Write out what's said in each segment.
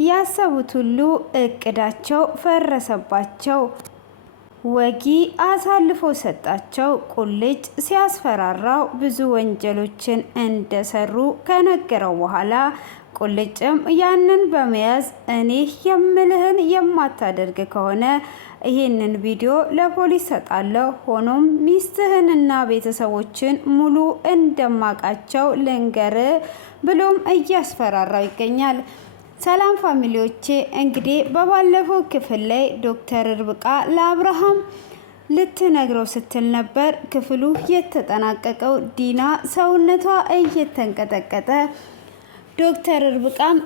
ያሰቡት ሁሉ እቅዳቸው ፈረሰባቸው። ወጊ አሳልፎ ሰጣቸው። ቁልጭ ሲያስፈራራው ብዙ ወንጀሎችን እንደሰሩ ከነገረው በኋላ ቁልጭም ያንን በመያዝ እኔ የምልህን የማታደርግ ከሆነ ይህንን ቪዲዮ ለፖሊስ ሰጣለሁ። ሆኖም ሚስትህንና ቤተሰቦችን ሙሉ እንደማቃቸው ልንገር ብሎም እያስፈራራው ይገኛል። ሰላም ፋሚሊዎቼ፣ እንግዲህ በባለፈው ክፍል ላይ ዶክተር ርብቃ ለአብርሃም ልትነግረው ስትል ነበር ክፍሉ የተጠናቀቀው። ዲና ሰውነቷ እየተንቀጠቀጠ ዶክተር ርብቃም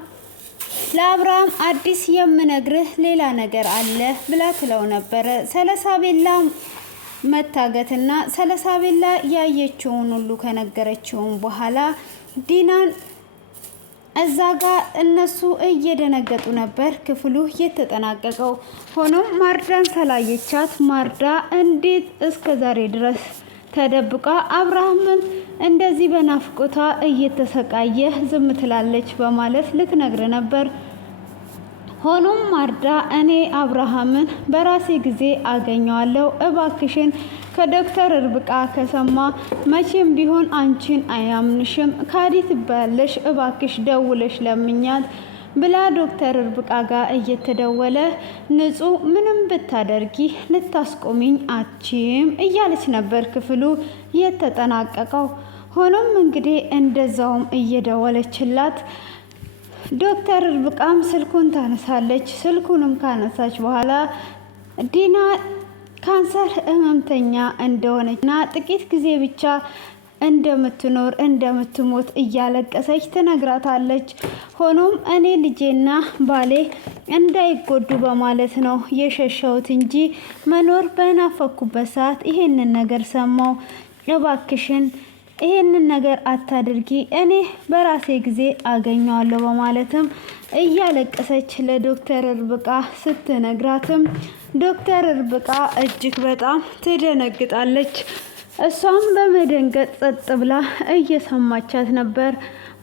ለአብርሃም አዲስ የምነግርህ ሌላ ነገር አለ ብላ ትለው ነበረ። ሰለሳቤላ መታገትና ሰለሳቤላ ያየችውን ሁሉ ከነገረችውን በኋላ ዲናን እዛ ጋር እነሱ እየደነገጡ ነበር ክፍሉ የተጠናቀቀው። ሆኖም ማርዳን ስላየቻት ማርዳ እንዴት እስከ ዛሬ ድረስ ተደብቃ አብርሃምን እንደዚህ በናፍቆቷ እየተሰቃየ ዝም ትላለች በማለት ልትነግር ነበር። ሆኖም ማርዳ እኔ አብርሃምን በራሴ ጊዜ አገኘዋለሁ፣ እባክሽን ከዶክተር ርብቃ ከሰማ መቼም ቢሆን አንቺን አያምንሽም፣ ካዲ ትባያለሽ፣ እባክሽ ደውለሽ ለምኛት ብላ ዶክተር ርብቃ ጋር እየተደወለ ንጹህ ምንም ብታደርጊ ልታስቆሚኝ አችም እያለች ነበር ክፍሉ የተጠናቀቀው። ሆኖም እንግዲህ እንደዛውም እየደወለችላት ዶክተር ርብቃም ስልኩን ታነሳለች። ስልኩንም ካነሳች በኋላ ዲና ካንሰር ህመምተኛ እንደሆነችና ጥቂት ጊዜ ብቻ እንደምትኖር እንደምትሞት እያለቀሰች ትነግራታለች። ሆኖም እኔ ልጄና ባሌ እንዳይጎዱ በማለት ነው የሸሸሁት እንጂ መኖር በናፈኩበት ሰዓት ይሄንን ነገር ሰማው። እባክሽን ይሄንን ነገር አታድርጊ፣ እኔ በራሴ ጊዜ አገኘዋለሁ በማለትም እያለቀሰች ለዶክተር ርብቃ ስትነግራትም ዶክተር ርብቃ እጅግ በጣም ትደነግጣለች። እሷም በመደንገጥ ጸጥ ብላ እየሰማቻት ነበር።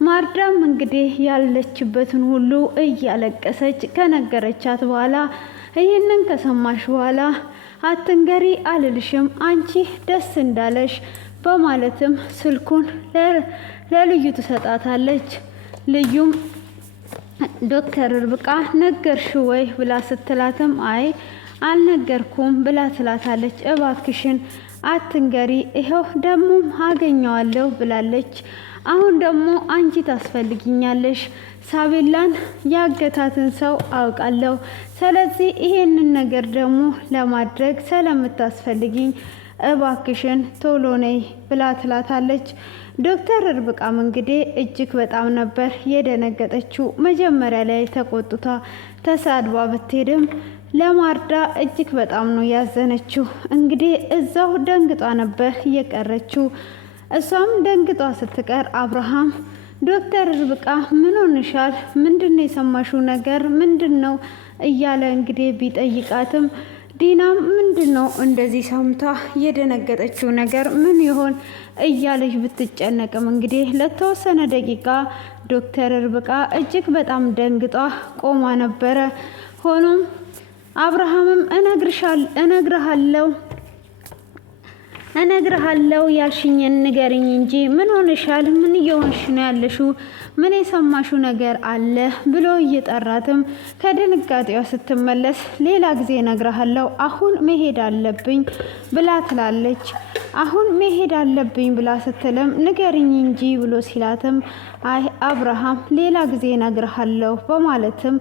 ማርዳም እንግዲህ ያለችበትን ሁሉ እያለቀሰች ከነገረቻት በኋላ ይህንን ከሰማሽ በኋላ አትንገሪ አልልሽም፣ አንቺ ደስ እንዳለሽ በማለትም ስልኩን ለልዩ ትሰጣታለች። ልዩም ዶክተር ርብቃ ነገርሽ ወይ ብላ ስትላትም አይ አልነገርኩም ብላ ትላታለች። እባክሽን አትንገሪ፣ ይኸው ደሞም አገኘዋለሁ ብላለች። አሁን ደግሞ አንቺ ታስፈልጊኛለሽ፣ ሳቤላን ያገታትን ሰው አውቃለሁ። ስለዚህ ይሄንን ነገር ደግሞ ለማድረግ ስለምታስፈልጊኝ እባክሽን ቶሎ ነይ ብላ ትላታለች። ዶክተር ርብቃም እንግዲህ እጅግ በጣም ነበር የደነገጠችው። መጀመሪያ ላይ ተቆጥታ ተሳድባ ብትሄድም ለማርዳ እጅግ በጣም ነው ያዘነችው። እንግዲህ እዛው ደንግጧ ነበር የቀረችው። እሷም ደንግጧ ስትቀር አብርሃም ዶክተር ርብቃ ምን ሆንሻል? ምንድነው የሰማሽው ነገር ምንድነው እያለ እንግዲህ ቢጠይቃትም ዲናም ምንድነው እንደዚህ ሰምታ የደነገጠችው ነገር ምን ይሆን እያለች ብትጨነቅም እንግዲህ ለተወሰነ ደቂቃ ዶክተር ርብቃ እጅግ በጣም ደንግጧ ቆማ ነበረ። ሆኖም አብርሃምም እነግርሃለሁ ያልሽኝን ንገሪኝ እንጂ ምን ሆነሻል? ምን እየሆንሽ ነው ያለሽው? ምን የሰማሽው ነገር አለ ብሎ እየጠራትም ከድንጋጤዋ ስትመለስ ሌላ ጊዜ እነግርሃለሁ፣ አሁን መሄድ አለብኝ ብላ ትላለች። አሁን መሄድ አለብኝ ብላ ስትልም ንገሪኝ እንጂ ብሎ ሲላትም አይ አብርሃም ሌላ ጊዜ እነግርሃለሁ በማለትም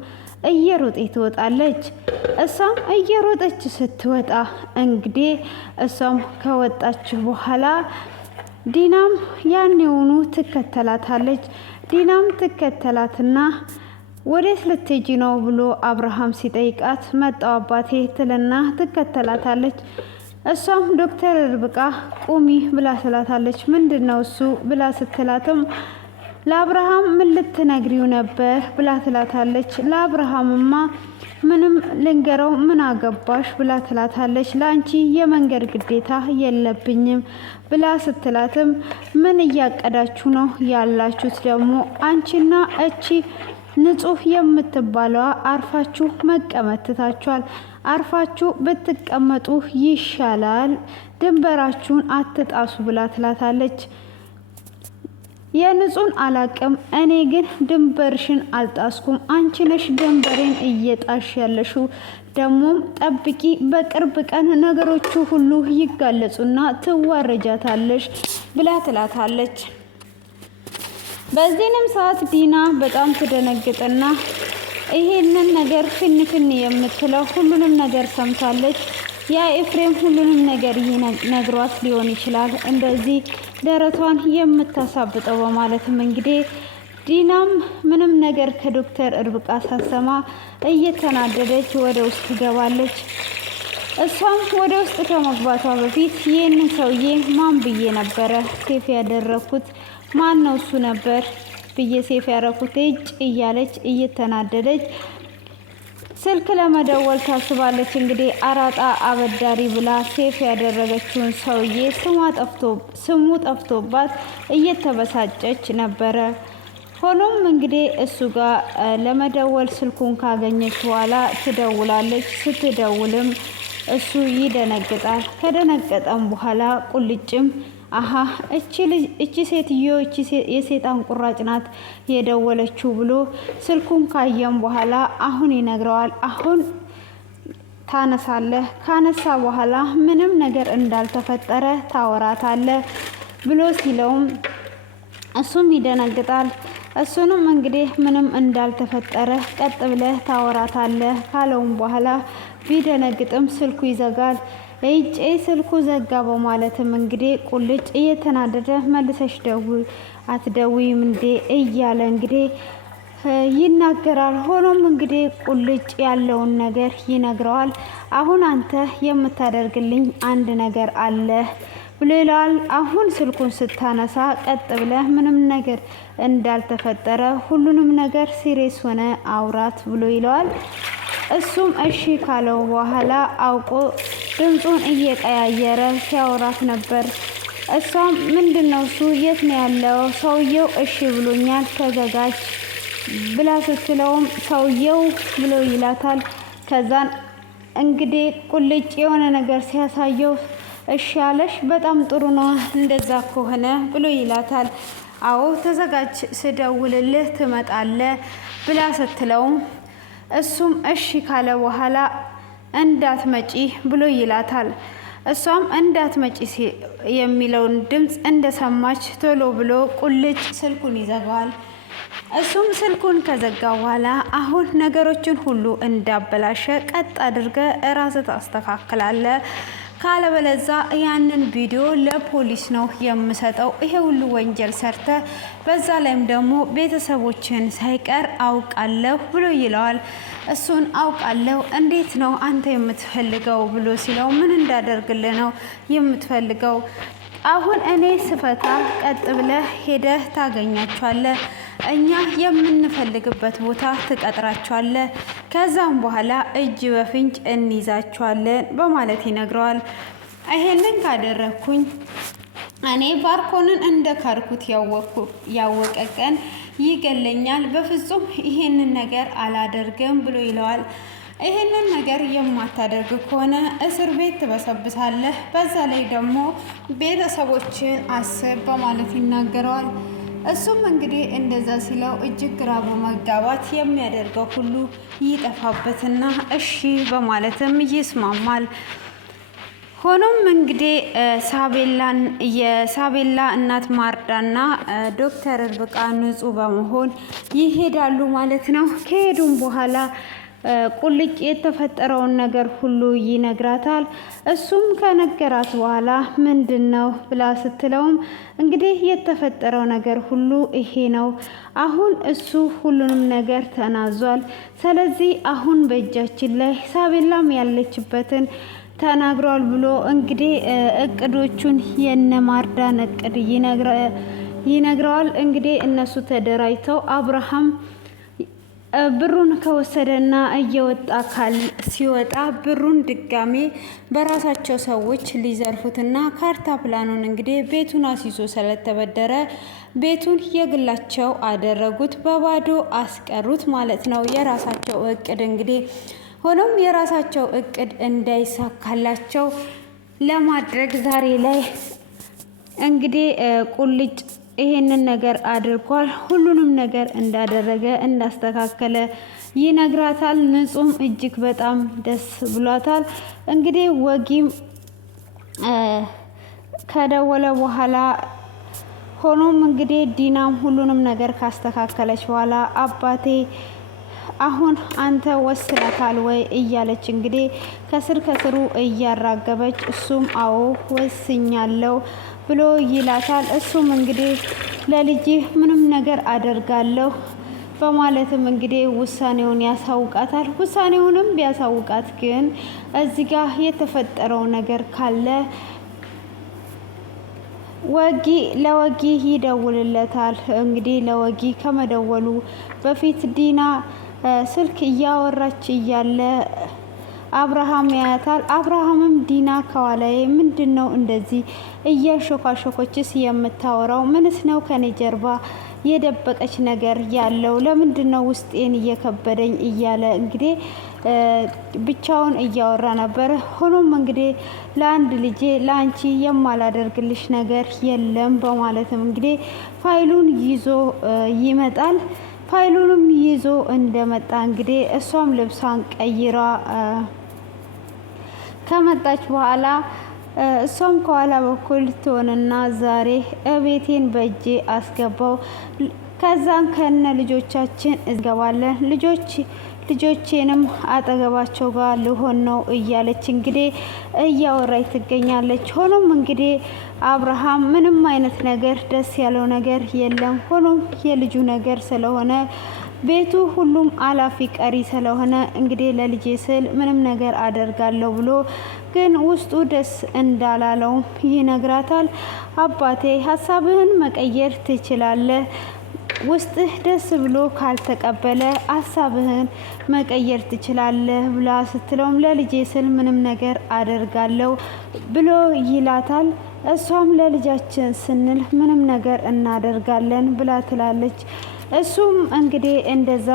እየሮጠች ትወጣለች። እሷም እየሮጠች ስትወጣ እንግዲህ እሷም ከወጣች በኋላ ዲናም ያኔውኑ ትከተላታለች። ዲናም ትከተላትና ወዴት ልትሄጂ ነው ብሎ አብርሃም ሲጠይቃት መጣው አባቴ ትልና ትከተላታለች። እሷም ዶክተር ርብቃ ቁሚ ብላ ትላታለች። ምንድነው እሱ ብላ ስትላትም ለአብርሃም ምን ልትነግሪው ነበር ብላ ትላታለች። ለአብርሃምማ ምንም ልንገረው ምን አገባሽ ብላ ትላታለች። ለአንቺ የመንገድ ግዴታ የለብኝም ብላ ስትላትም ምን እያቀዳችሁ ነው ያላችሁት ደግሞ አንቺና እቺ ንጹህ የምትባለዋ አርፋችሁ መቀመጥ ትታችኋል። አርፋችሁ ብትቀመጡ ይሻላል፣ ድንበራችሁን አትጣሱ ብላ ትላታለች። የንጹህን አላቅም፣ እኔ ግን ድንበርሽን አልጣስኩም። አንቺ ነሽ ድንበሬን እየጣሽ ያለሽው። ደሞም ጠብቂ፣ በቅርብ ቀን ነገሮቹ ሁሉ ይጋለጹና ትዋረጃታለሽ ብላ ትላታለች። በዚህንም ሰዓት ዲና በጣም ትደነግጥና ይሄንን ነገር ፍንፍን የምትለው ሁሉንም ነገር ሰምታለች። ያ ኤፍሬም ሁሉንም ነገር ነግሯት ሊሆን ይችላል እንደዚህ ደረቷን የምታሳብጠው በማለትም እንግዲህ ዲናም ምንም ነገር ከዶክተር ርብቃ ሳሰማ እየተናደደች ወደ ውስጥ ትገባለች። እሷም ወደ ውስጥ ከመግባቷ በፊት ይህንን ሰውዬ ማን ብዬ ነበረ ሴፍ ያደረኩት? ማን ነው እሱ ነበር ብዬ ሴፍ ያደረኩት እጭ እያለች እየተናደደች ስልክ ለመደወል ታስባለች። እንግዲህ አራጣ አበዳሪ ብላ ሴፍ ያደረገችውን ሰውዬ ስሙ ጠፍቶባት እየተበሳጨች ነበረ። ሆኖም እንግዲህ እሱ ጋር ለመደወል ስልኩን ካገኘች በኋላ ትደውላለች። ስትደውልም እሱ ይደነግጣል። ከደነገጠም በኋላ ቁልጭም አሀ እቺ ሴትዮ የሴጣን ቁራጭ ናት የደወለችው ብሎ ስልኩን ካየም በኋላ አሁን ይነግረዋል። አሁን ታነሳለህ፣ ካነሳ በኋላ ምንም ነገር እንዳልተፈጠረ ታወራታለህ ብሎ ሲለውም እሱም ይደነግጣል። እሱንም እንግዲህ ምንም እንዳልተፈጠረ ቀጥ ብለህ ታወራታለህ ካለውም በኋላ ቢደነግጥም ስልኩ ይዘጋል። እጭ ስልኩ ዘጋ በማለትም እንግዲህ ቁልጭ እየተናደደ መልሰሽ ደውይ አትደውይም እንዴ እያለ እንግዲህ ይናገራል። ሆኖም እንግዲህ ቁልጭ ያለውን ነገር ይነግረዋል። አሁን አንተ የምታደርግልኝ አንድ ነገር አለ ብሎ ይለዋል። አሁን ስልኩን ስታነሳ ቀጥ ብለህ ምንም ነገር እንዳልተፈጠረ ሁሉንም ነገር ሲሪየስ ሆነ አውራት ብሎ ይለዋል። እሱም እሺ ካለው በኋላ አውቆ ድምፁን እየቀያየረ ሲያወራት ነበር። እሷም ምንድነው እሱ የት ነው ያለው? ሰውየው እሺ ብሎኛል ተዘጋጅ ብላ ስትለውም ሰውየው ብሎ ይላታል። ከዛን እንግዲህ ቁልጭ የሆነ ነገር ሲያሳየው እሺ አለሽ፣ በጣም ጥሩ ነው እንደዛ ከሆነ ብሎ ይላታል። አዎ ተዘጋጅ፣ ስደውልልህ ትመጣለህ ብላ ስትለውም እሱም እሺ ካለ በኋላ እንዳትመጪ ብሎ ይላታል። እሷም እንዳትመጪ የሚለውን ድምፅ እንደሰማች ቶሎ ብሎ ቁልጭ ስልኩን ይዘጋዋል። እሱም ስልኩን ከዘጋ በኋላ አሁን ነገሮችን ሁሉ እንዳበላሸ ቀጥ አድርገ ራስህ ታስተካክላለህ፣ ካለበለዛ ያንን ቪዲዮ ለፖሊስ ነው የምሰጠው። ይሄ ሁሉ ወንጀል ሰርተ በዛ ላይም ደግሞ ቤተሰቦችን ሳይቀር አውቃለሁ ብሎ ይለዋል። እሱን አውቃለሁ እንዴት ነው አንተ የምትፈልገው ብሎ ሲለው ምን እንዳደርግልህ ነው የምትፈልገው? አሁን እኔ ስፈታ ቀጥ ብለህ ሄደህ ታገኛቸዋለህ፣ እኛ የምንፈልግበት ቦታ ትቀጥራቸዋለህ፣ ከዛም በኋላ እጅ በፍንጭ እንይዛቸዋለን በማለት ይነግረዋል። ይሄንን ካደረግኩኝ እኔ ባርኮንን እንደ ካርኩት ያወቀ ቀን ይገለኛል፣ በፍጹም ይሄንን ነገር አላደርግም ብሎ ይለዋል። ይሄንን ነገር የማታደርግ ከሆነ እስር ቤት ትበሰብሳለህ፣ በዛ ላይ ደግሞ ቤተሰቦችን አስብ በማለት ይናገረዋል። እሱም እንግዲህ እንደዛ ሲለው እጅግ ግራ በመጋባት የሚያደርገው ሁሉ ይጠፋበትና እሺ በማለትም ይስማማል። ሆኖም እንግዲህ የሳቤላ እናት ማርዳና ዶክተር ርብቃ ንጹህ በመሆን ይሄዳሉ ማለት ነው። ከሄዱም በኋላ ቁልጭ የተፈጠረውን ነገር ሁሉ ይነግራታል። እሱም ከነገራት በኋላ ምንድነው ብላ ስትለውም እንግዲህ የተፈጠረው ነገር ሁሉ ይሄ ነው። አሁን እሱ ሁሉንም ነገር ተናዟል። ስለዚህ አሁን በእጃችን ላይ ሳቤላም ያለችበትን ተናግሯል ብሎ እንግዲህ እቅዶቹን የነማርዳን እቅድ ይነግረዋል። እንግዲህ እነሱ ተደራጅተው ብሩን ከወሰደና እየወጣ ሲወጣ ብሩን ድጋሜ በራሳቸው ሰዎች ሊዘርፉትና ካርታ ፕላኑን እንግዲህ ቤቱን አስይዞ ስለተበደረ ቤቱን የግላቸው አደረጉት፣ በባዶ አስቀሩት ማለት ነው። የራሳቸው እቅድ እንግዲህ ሆኖም የራሳቸው እቅድ እንዳይሳካላቸው ለማድረግ ዛሬ ላይ እንግዲህ ቁልጭ ይሄንን ነገር አድርጓል። ሁሉንም ነገር እንዳደረገ እንዳስተካከለ ይነግራታል። ንጹም እጅግ በጣም ደስ ብሏታል። እንግዲህ ወጊም ከደወለ በኋላ ሆኖም እንግዲህ ዲናም ሁሉንም ነገር ካስተካከለች በኋላ አባቴ አሁን አንተ ወስነካል ወይ እያለች እንግዲህ ከስሩ እያራገበች እሱም አዎ ወስኛለሁ ብሎ ይላታል። እሱም እንግዲህ ለልጅ ምንም ነገር አደርጋለሁ በማለትም እንግዲህ ውሳኔውን ያሳውቃታል። ውሳኔውንም ቢያሳውቃት ግን እዚህ ጋር የተፈጠረው ነገር ካለ ለወጊ ይደውልለታል። እንግዲህ ለወጊ ከመደወሉ በፊት ዲና ስልክ እያወራች እያለ አብርሃም ያያታል። አብርሃምም ዲና ከኋላዬ ምንድን ነው እንደዚህ እያሾካሾኮችስ የምታወራው? ምንስ ነው ከኔ ጀርባ የደበቀች ነገር ያለው? ለምንድን ነው ውስጤን እየከበደኝ እያለ እንግዲህ ብቻውን እያወራ ነበር። ሆኖም እንግዲህ ለአንድ ልጄ ለአንቺ የማላደርግልሽ ነገር የለም በማለትም እንግዲህ ፋይሉን ይዞ ይመጣል። ፋይሉንም ይዞ እንደመጣ እንግዲህ እሷም ልብሷን ቀይራ ከመጣች በኋላ እሷም ከኋላ በኩል ትሆንና ዛሬ እቤቴን በእጄ አስገባው፣ ከዛን ከነ ልጆቻችን እንገባለን፣ ልጆቼንም አጠገባቸው ጋር ልሆን ነው እያለች እንግዲህ እያወራች ትገኛለች። ሆኖም እንግዲህ አብርሃም ምንም አይነት ነገር ደስ ያለው ነገር የለም። ሆኖም የልጁ ነገር ስለሆነ ቤቱ ሁሉም አላፊ ቀሪ ስለሆነ እንግዲህ ለልጄ ስል ምንም ነገር አደርጋለሁ ብሎ ግን ውስጡ ደስ እንዳላለው ይነግራታል። አባቴ ሀሳብህን መቀየር ትችላለህ፣ ውስጥህ ደስ ብሎ ካልተቀበለ ሀሳብህን መቀየር ትችላለህ ብላ ስትለውም ለልጄ ስል ምንም ነገር አደርጋለሁ ብሎ ይላታል። እሷም ለልጃችን ስንል ምንም ነገር እናደርጋለን ብላ ትላለች። እሱም እንግዲህ እንደዛ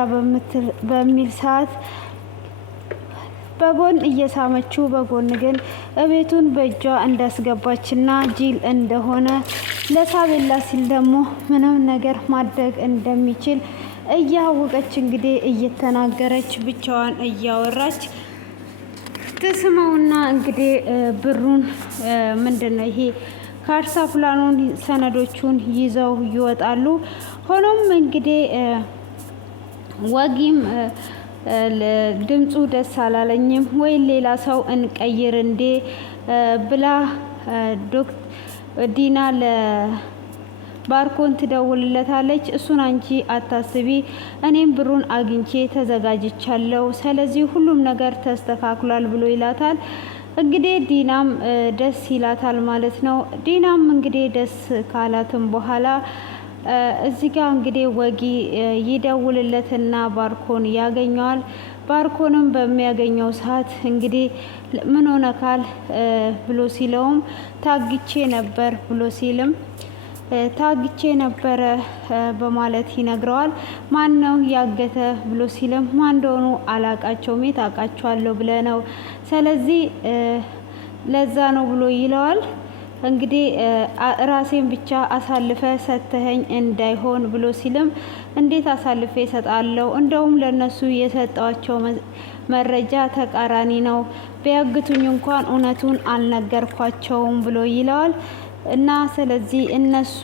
በሚል ሰዓት በጎን እየሳመችው በጎን ግን እቤቱን በእጇ እንዳስገባችና ጅል እንደሆነ ለሳቤላ ሲል ደግሞ ምንም ነገር ማድረግ እንደሚችል እያወቀች እንግዲህ እየተናገረች ብቻዋን እያወራች ትስመውና እንግዲህ ብሩን ምንድነው ይሄ ካርታ ፕላኑን ሰነዶቹን ይዘው ይወጣሉ። ሆኖም እንግዲህ ወጊም ድምፁ ደስ አላለኝም ወይ ሌላ ሰው እንቀይር እንዴ ብላ ዲና ለባርኮን ትደውልለታለች። እሱን አንቺ አታስቢ፣ እኔም ብሩን አግኝቼ ተዘጋጅቻለሁ፣ ስለዚህ ሁሉም ነገር ተስተካክሏል ብሎ ይላታል። እንግዲህ ዲናም ደስ ይላታል ማለት ነው። ዲናም እንግዲህ ደስ ካላትም በኋላ እዚህ ጋር እንግዲህ ወጊ ይደውልለትና ባርኮን ያገኘዋል። ባርኮንም በሚያገኘው ሰዓት እንግዲህ ምን ሆነካል ብሎ ሲለውም ታግቼ ነበር ብሎ ሲልም ታግቼ ነበረ በማለት ይነግረዋል። ማን ነው ያገተ ብሎ ሲልም ማን እንደሆኑ አላቃቸውም፣ ታውቃቸዋለሁ ብለ ነው፣ ስለዚህ ለዛ ነው ብሎ ይለዋል። እንግዲህ ራሴን ብቻ አሳልፈ ሰተኸኝ እንዳይሆን ብሎ ሲልም እንዴት አሳልፌ እሰጣለሁ? እንደውም ለነሱ የሰጧቸው መረጃ ተቃራኒ ነው፣ ቢያግቱኝ እንኳን እውነቱን አልነገርኳቸውም ብሎ ይለዋል። እና ስለዚህ እነሱ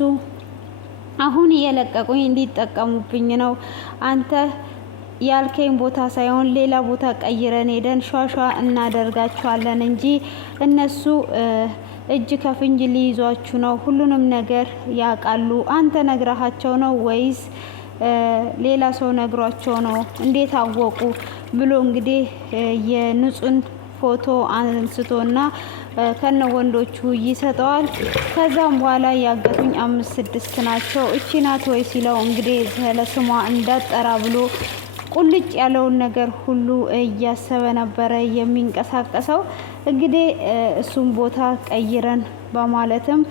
አሁን የለቀቁኝ እንዲጠቀሙብኝ ነው። አንተ ያልከኝ ቦታ ሳይሆን ሌላ ቦታ ቀይረን ሄደን ሿሿ እናደርጋቸዋለን እንጂ እነሱ እጅ ከፍንጅ ሊይዟችሁ ነው። ሁሉንም ነገር ያውቃሉ። አንተ ነግረሃቸው ነው ወይስ ሌላ ሰው ነግሯቸው ነው? እንዴት አወቁ ብሎ እንግዲህ የንጹን ፎቶ አንስቶና ከነ ወንዶቹ ይሰጠዋል። ከዛም በኋላ ያገቱኝ 5-6 ናቸው፣ እቺ ናት ወይ ሲለው እንግዲህ ስለ ስሟ እንዳጠራ ብሎ ቁልጭ ያለውን ነገር ሁሉ እያሰበ ነበረ የሚንቀሳቀሰው። እንግዲህ እሱም ቦታ ቀይረን በማለትም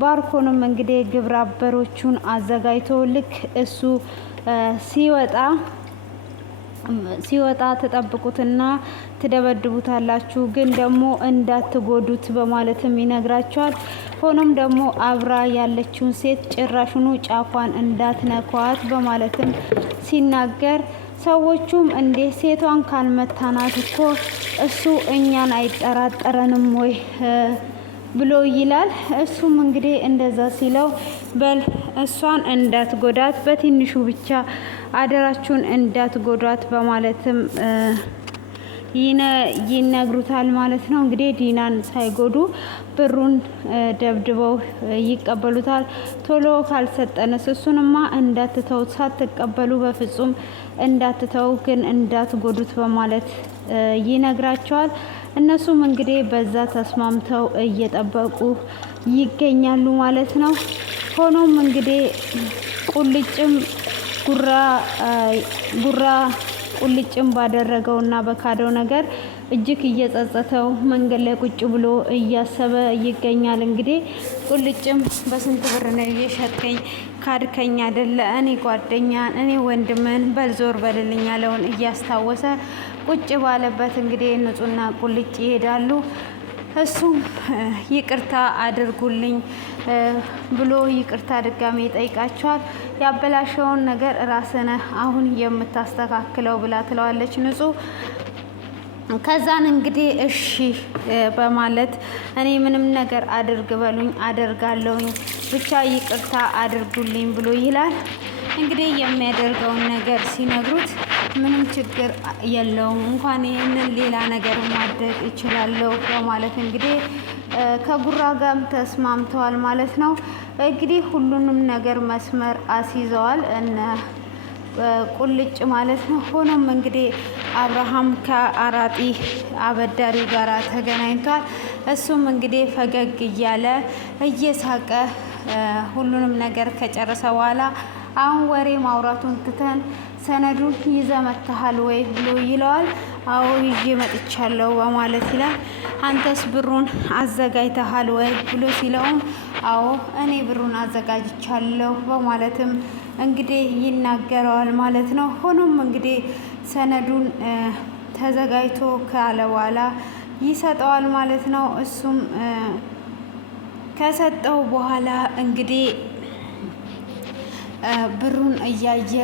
ባርኮንም እንግዲህ ግብረ አበሮቹን አዘጋጅቶ ልክ እሱ ሲወጣ ተጠብቁትና ትደበድቡታላችሁ፣ ግን ደግሞ እንዳትጎዱት በማለትም ይነግራቸዋል። ሆኖም ደግሞ አብራ ያለችውን ሴት ጭራሹኑ ጫፏን እንዳትነኳት በማለትም ሲናገር ሰዎቹም እንዴ ሴቷን ካልመታናት እኮ እሱ እኛን አይጠራጠረንም ወይ ብሎ ይላል። እሱም እንግዲህ እንደዛ ሲለው በል እሷን እንዳትጎዳት በትንሹ ብቻ አደራችሁን እንዳትጎዷት በማለትም ይነግሩታል ማለት ነው። እንግዲህ ዲናን ሳይጎዱ ብሩን ደብድበው ይቀበሉታል። ቶሎ ካልሰጠንስ እሱንማ እንዳትተው ሳትቀበሉ በፍጹም እንዳትተው ግን እንዳትጎዱት በማለት ይነግራቸዋል። እነሱም እንግዲህ በዛ ተስማምተው እየጠበቁ ይገኛሉ ማለት ነው። ሆኖም እንግዲህ ቁልጭም ጉራ ቁልጭም ባደረገውና በካደው ነገር እጅግ እየጸጸተው መንገድ ላይ ቁጭ ብሎ እያሰበ ይገኛል። እንግዲህ ቁልጭም በስንት ብር ነው የሸጥከኝ? ካድከኝ አይደለ? እኔ ጓደኛን እኔ ወንድምን በልዞር በልልኝ ያለውን እያስታወሰ ቁጭ ባለበት እንግዲህ ንጹህና ቁልጭ ይሄዳሉ። እሱም ይቅርታ አድርጉልኝ ብሎ ይቅርታ ድጋሜ ይጠይቃቸዋል። ያበላሸውን ነገር ራስህ ነህ አሁን የምታስተካክለው ብላ ትለዋለች ንጹህ። ከዛን እንግዲህ እሺ በማለት እኔ ምንም ነገር አድርግ በሉኝ አደርጋለሁኝ ብቻ ይቅርታ አድርጉልኝ ብሎ ይላል። እንግዲህ የሚያደርገውን ነገር ሲነግሩት ምንም ችግር የለውም እንኳን ይህንን ሌላ ነገር ማድረግ እችላለሁ በማለት እንግዲህ ከጉራ ጋርም ተስማምተዋል ማለት ነው። እንግዲህ ሁሉንም ነገር መስመር አስይዘዋል እነ ቁልጭ ማለት ነው። ሆኖም እንግዲህ አብርሃም ከአራጢ አበዳሪው ጋር ተገናኝቷል። እሱም እንግዲህ ፈገግ እያለ እየሳቀ ሁሉንም ነገር ከጨረሰ በኋላ አሁን ወሬ ማውራቱን ትተን ሰነዱን ይዘህ መጥተሃል ወይ ብሎ ይለዋል። አዎ ይዤ መጥቻለሁ በማለት ይላል። አንተስ ብሩን አዘጋጅተሃል ወይ ብሎ ሲለውም አዎ እኔ ብሩን አዘጋጅቻለሁ በማለትም እንግዲህ ይናገረዋል ማለት ነው። ሆኖም እንግዲህ ሰነዱን ተዘጋጅቶ ካለ በኋላ ይሰጠዋል ማለት ነው። እሱም ከሰጠው በኋላ እንግዲህ ብሩን እያየ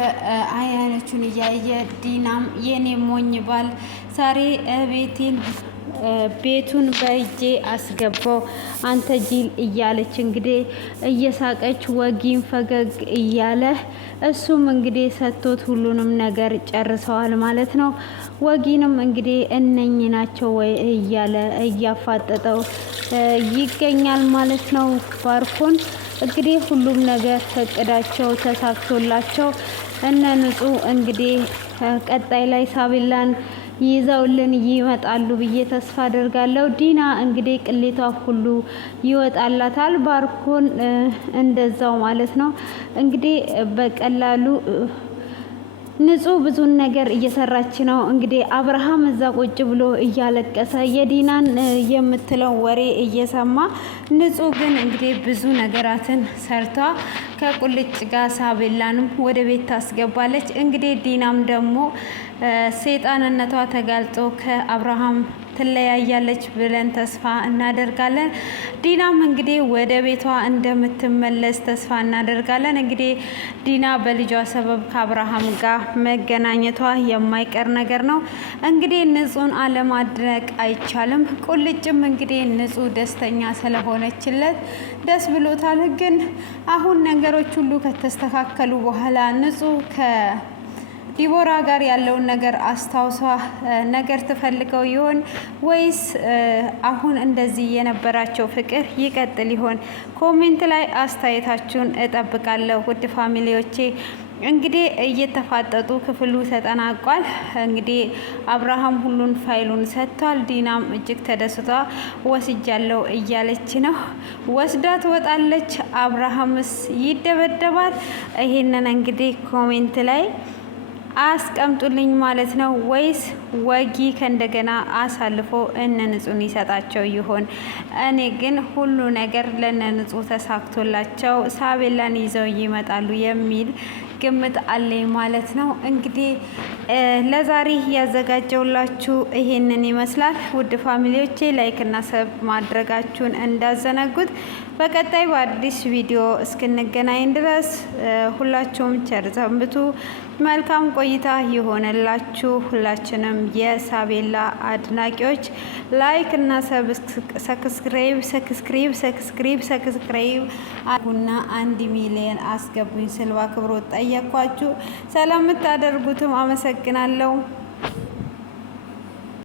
አይኖቹን እያየ ዲናም የኔ ሞኝ ባል ዛሬ ቤቱን በእጄ አስገባው አንተ ጅል እያለች እንግዲህ እየሳቀች ወጊን ፈገግ እያለ እሱም እንግዲህ ሰጥቶት ሁሉንም ነገር ጨርሰዋል ማለት ነው። ወጊንም እንግዲህ እነኚህ ናቸው ወይ እያለ እያፋጠጠው ይገኛል ማለት ነው። ባርኮን እንግዲህ ሁሉም ነገር እቅዳቸው ተሳክቶላቸው እነ ንጹህ እንግዲህ ቀጣይ ላይ ሳቢላን ይዘውልን ይመጣሉ ብዬ ተስፋ አደርጋለሁ። ዲና እንግዲህ ቅሌቷ ሁሉ ይወጣላታል። ባርኮን እንደዛው ማለት ነው። እንግዲህ በቀላሉ ንጹህ ብዙን ነገር እየሰራች ነው። እንግዲህ አብርሃም እዛ ቁጭ ብሎ እያለቀሰ የዲናን የምትለው ወሬ እየሰማ ንጹህ ግን እንግዲህ ብዙ ነገራትን ሰርታ ከቁልጭ ጋር ሳቤላንም ወደ ቤት ታስገባለች። እንግዲህ ዲናም ደግሞ ሰይጣንነቷ ተጋልጦ ከአብርሃም ትለያያለች ብለን ተስፋ እናደርጋለን። ዲናም እንግዲህ ወደ ቤቷ እንደምትመለስ ተስፋ እናደርጋለን። እንግዲህ ዲና በልጇ ሰበብ ከአብርሃም ጋር መገናኘቷ የማይቀር ነገር ነው። እንግዲህ ንጹህን አለማድነቅ አይቻልም። ቁልጭም እንግዲህ ንጹህ ደስተኛ ስለሆነችለት ደስ ብሎታል። ግን አሁን ነገሮች ሁሉ ከተስተካከሉ በኋላ ንጹህ ዲቦራ ጋር ያለውን ነገር አስታውሷ ነገር ትፈልገው ይሆን ወይስ አሁን እንደዚህ የነበራቸው ፍቅር ይቀጥል ይሆን? ኮሜንት ላይ አስተያየታችሁን እጠብቃለሁ። ውድ ፋሚሊዎቼ እንግዲህ እየተፋጠጡ ክፍሉ ተጠናቋል። እንግዲህ አብርሃም ሁሉን ፋይሉን ሰጥቷል። ዲናም እጅግ ተደስታ ወስጃለሁ እያለች ነው። ወስዳ ትወጣለች። አብርሃምስ ይደበደባል? ይሄንን እንግዲህ ኮሜንት ላይ አስቀምጡልኝ ማለት ነው ወይስ ወጊ ከእንደገና አሳልፎ እነ ንጹህን ይሰጣቸው ይሆን? እኔ ግን ሁሉ ነገር ለነ ንጹህ ተሳክቶላቸው ሳቤላን ይዘው ይመጣሉ የሚል ግምት አለኝ ማለት ነው። እንግዲህ ለዛሬ ያዘጋጀውላችሁ ይሄንን ይመስላል። ውድ ፋሚሊዎቼ ላይክ እና ሰብ ማድረጋችሁን እንዳዘነጉት። በቀጣይ በአዲስ ቪዲዮ እስክንገናኝ ድረስ ሁላችሁም ቸር ሰንብቱ። መልካም ቆይታ ይሆንላችሁ። ሁላችንም የሳቤላ አድናቂዎች ላይክ እና ሰብስክራይብ አድርጉና 1 ሚሊዮን አስገቡኝ ስል በአክብሮት ጠየኳችሁ። ሰላም የምታደርጉትም አመሰግናለሁ።